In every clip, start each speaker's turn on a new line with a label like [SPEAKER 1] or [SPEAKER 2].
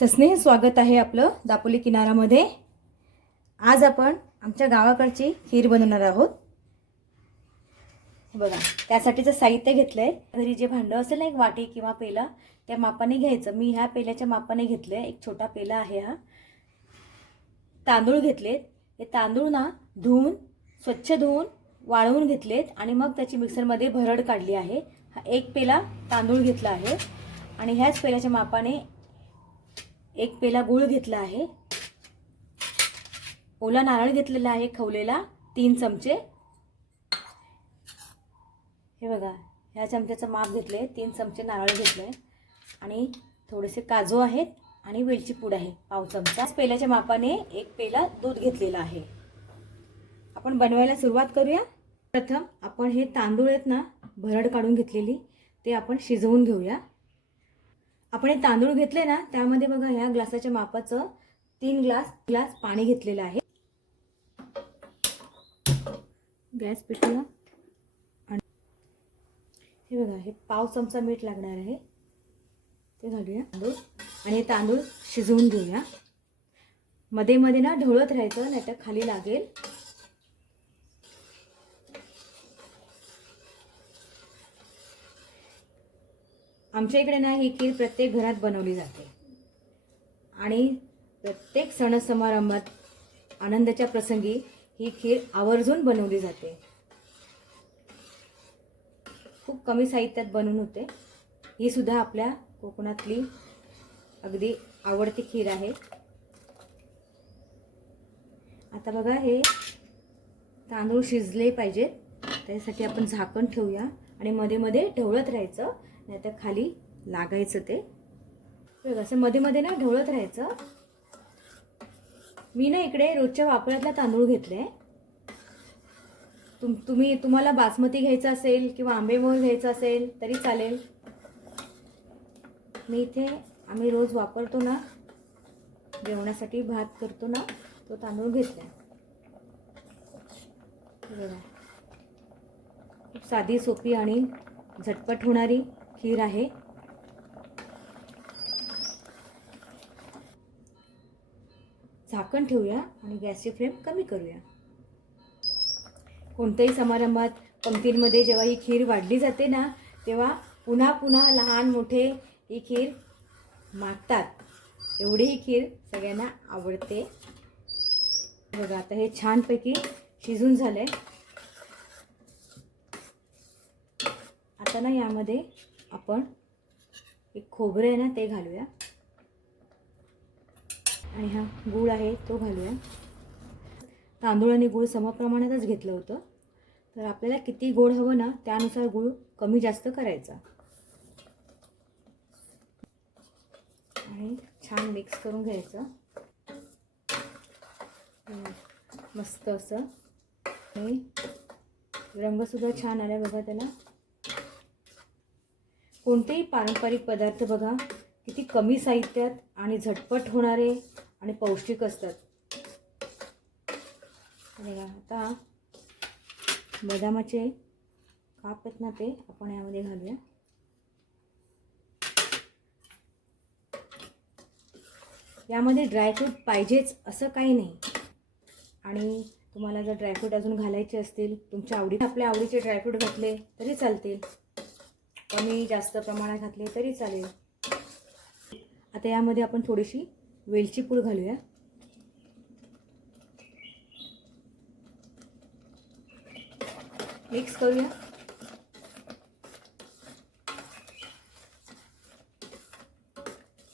[SPEAKER 1] सस्नेह स्वागत आहे आपलं दापोली किनारामध्ये आज आपण आमच्या गावाकडची खीर बनवणार आहोत. बघा त्यासाठीचं साहित्य घेतलं आहे घरी जे भांडं असेल ना एक वाटी किंवा पेला त्या मापाने घ्यायचं. मी ह्या पेल्याच्या मापाने घेतलं आहे एक छोटा पेला आहे हा. तांदूळ घेतलेत. हे तांदूळ ना धुवून स्वच्छ धुवून वाळवून घेतलेत आणि मग त्याची मिक्सरमध्ये भरड काढली आहे. हा एक पेला तांदूळ घेतला आहे. आणि ह्याच पेल्याच्या मापाने एक पेला गूळ घेतला आहे. ओला नारळ घेतलेला आहे खवलेला तीन चमचे. हे बघा ह्या चमच्याचं माप घेतले तीन चमचे नारळ घेतले आणि थोडेसे काजू आहेत आणि वेलची पूड आहे पाव चमचा. त्याच पेल्याच्या मापाने एक पेला दूध घेतलेला आहे. आपण बनवायला सुरुवात करूया. प्रथम आपण हे तांदूळ आहेत ना भरड काढून घेतलेली ते आपण शिजवून घेऊया. आपण हे तांदूळ घेतले ना त्यामध्ये बघा ह्या ग्लासाच्या मापाचं तीन ग्लास ग्लास पाणी घेतलेलं आहे. गॅस पेटूया. आणि हे बघा हे पाव चमचा मीठ लागणार आहे. ते घालूया. तांदूळ. आणि हे तांदूळ शिजवून घेऊया. मध्ये मध्ये ना ढवळत राहायचं नाहीतर खाली लागेल. आमच्या इकडे ना ही खीर प्रत्येक घरात बनवली जाते. आणि प्रत्येक सण समारंभात आनंदाच्या प्रसंगी ही खीर आवर्जून बनवली जाते. खूप कमी साहित्यात बनवून होते. ही सुद्धा आपल्या कोकणातली अगदी आवडती खीर आहे. आता बघा हे तांदूळ शिजले पाहिजेत. त्यासाठी आपण झाकण ठेवूया आणि मध्ये मध्ये ढवळत राहायचं. नाहीतर खाली लागायचं ते. बघा असं मध्ये मध्ये ना ढवळत राहायचं. मी ना इकडे रोजच्या वापरातला तांदूळ घेतले. तुम तुम्ही तुम्हाला बासमती घ्यायचं असेल किंवा आंबेमोहर घ्यायचं असेल तरी चालेल. मी इथे आम्ही रोज वापरतो ना जेवणासाठी भात करतो ना तो तांदूळ घेतला. खूप साधी सोपी आणि झटपट होणारी खीर आहे. झाकण ठेवूया आणि गॅसची फ्लेम कमी करूया. कोणत्याही समारंभात पंक्तींमध्ये जेव्हा ही खीर वाढली जाते ना तेव्हा पुन्हा पुन्हा लहान मोठे ही खीर मागतात. एवढी ही खीर सगळ्यांना आवडते. बघा आता हे छानपैकी शिजून झालं आहे आता ना यामध्ये आपण एक खोबरं आहे ना ते घालूया. आणि हा गूळ आहे तो घालूया. तांदूळ आणि गूळ समप्रमाणातच घेतलं होतं. तर आपल्याला किती गोड हवं ना त्यानुसार गूळ कमी जास्त करायचा. आणि छान मिक्स करून घ्यायचं. मस्त असं. आणि रंगसुद्धा छान आला बघा त्याला. कोणतेही पारंपरिक पदार्थ बघा किती कमी साहित्यात आणि झटपट होणारे आणि पौष्टिक असतात. आता बदामाचे काप आहेत ना ते आपण यामध्ये घालूया. यामध्ये ड्रायफ्रूट पाहिजेच असं काही नाही. आणि तुम्हाला जर ड्रायफ्रूट अजून घालायचे असतील तुमच्या आवडी आपल्या आवडीचे ड्रायफ्रूट घातले तरी चालतील. कमी जास्त प्रमाणात घातले तरी चालेल. आता यामध्ये आपण थोडीशी वेलची पूड घालूया. मिक्स करूया.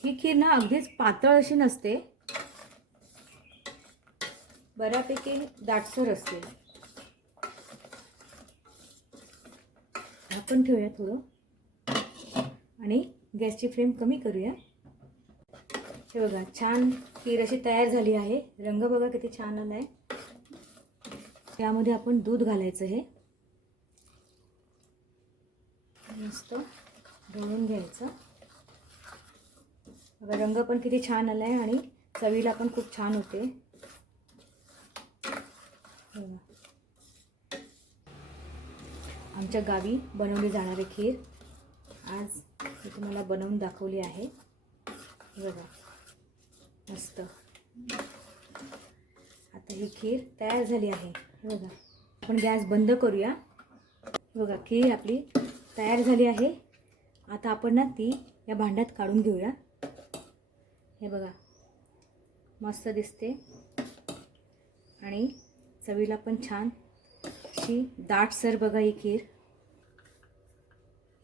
[SPEAKER 1] ही खीर ना अगदीच पातळ अशी नसते. बऱ्यापैकी दाटसर असते. आपण ठेवूया थोडं. आणि गॅसची फ्लेम कमी करूया. हे बघा छान खीर अशी तयार झाली आहे. रंग बघा किती छान आला आहे त्यामध्ये आपण दूध घालायचं हे. मस्त ढवळून घ्यायचं. बघा रंग पण किती छान आला आहे आणि चवीला पण खूप छान होते. आमच्या गावी बनवली जाणारी खीर. आज मी तुम्हाला बनवून दाखवली आहे. बघा. मस्त. आता ही खीर तयार झाली आहे. बघा. आपण गॅस बंद करूया. बघा खीर आपली तयार झाली आहे. आता आपण ना ती या भांड्यात काढून घेऊया. हे बघा. मस्त दिसते. आणि चवीला पण छान अशी दाटसर बघा ही खीर.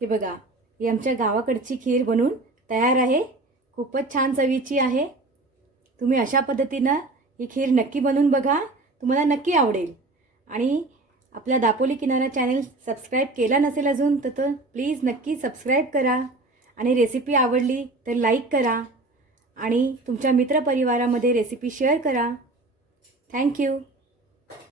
[SPEAKER 1] हे बघा. ही आमच्या गावाकडची खीर बनून तयार आहे. खूपच छान चवीची आहे. तुम्ही अशा पद्धतीनं ही खीर नक्की बनवून बघा. तुम्हाला नक्की आवडेल. आणि आपला दापोली किनारा चॅनल सबस्क्राईब केला नसेल अजून तर तर प्लीज नक्की सबस्क्राईब करा. आणि रेसिपी आवडली तर लाईक करा. आणि तुमच्या मित्रपरिवारामध्ये रेसिपी शेअर करा. Thank you